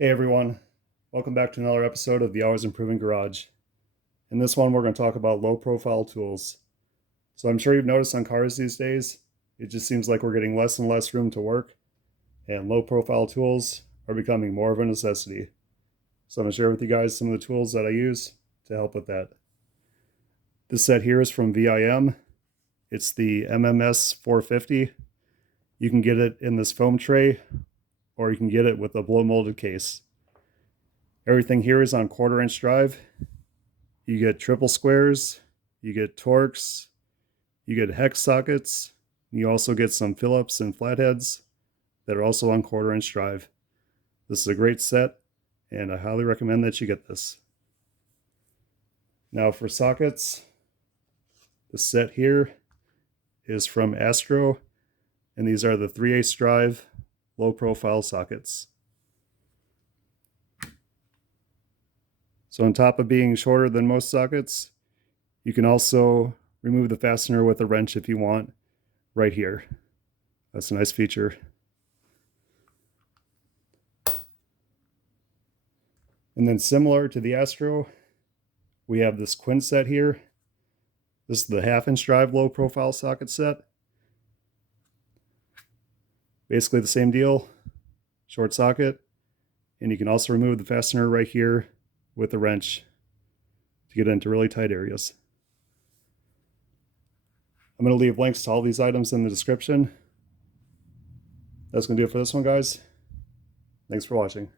Hey everyone, welcome back to another episode of the Always Improving Garage. In this one, we're going to talk about low profile tools. So I'm sure you've noticed on cars these days, it just seems like we're getting less and less room to work, and low profile tools are becoming more of a necessity. So I'm going to share with you guys some of the tools that I use to help with that. This set here is from VIM. It's the MMS 450. You can get it in this foam tray, or you can get it with a blow molded case. Everything here is on 1/4-inch drive. You get triple squares, you get Torx, you get hex sockets, you also get some Phillips and flatheads that are also on 1/4-inch drive. This is a great set, and I highly recommend that you get this. Now for sockets, the set here is from Astro, and these are the 3/8 drive low profile sockets. So on top of being shorter than most sockets, you can also remove the fastener with a wrench if you want, right here. That's a nice feature. And then similar to the Astro, we have this Quint set here. This is the 1/2-inch drive low profile socket set. Basically the same deal, short socket, and you can also remove the fastener right here with a wrench to get into really tight areas. I'm going to leave links to all these items in the description. That's going to do it for this one, guys. Thanks for watching.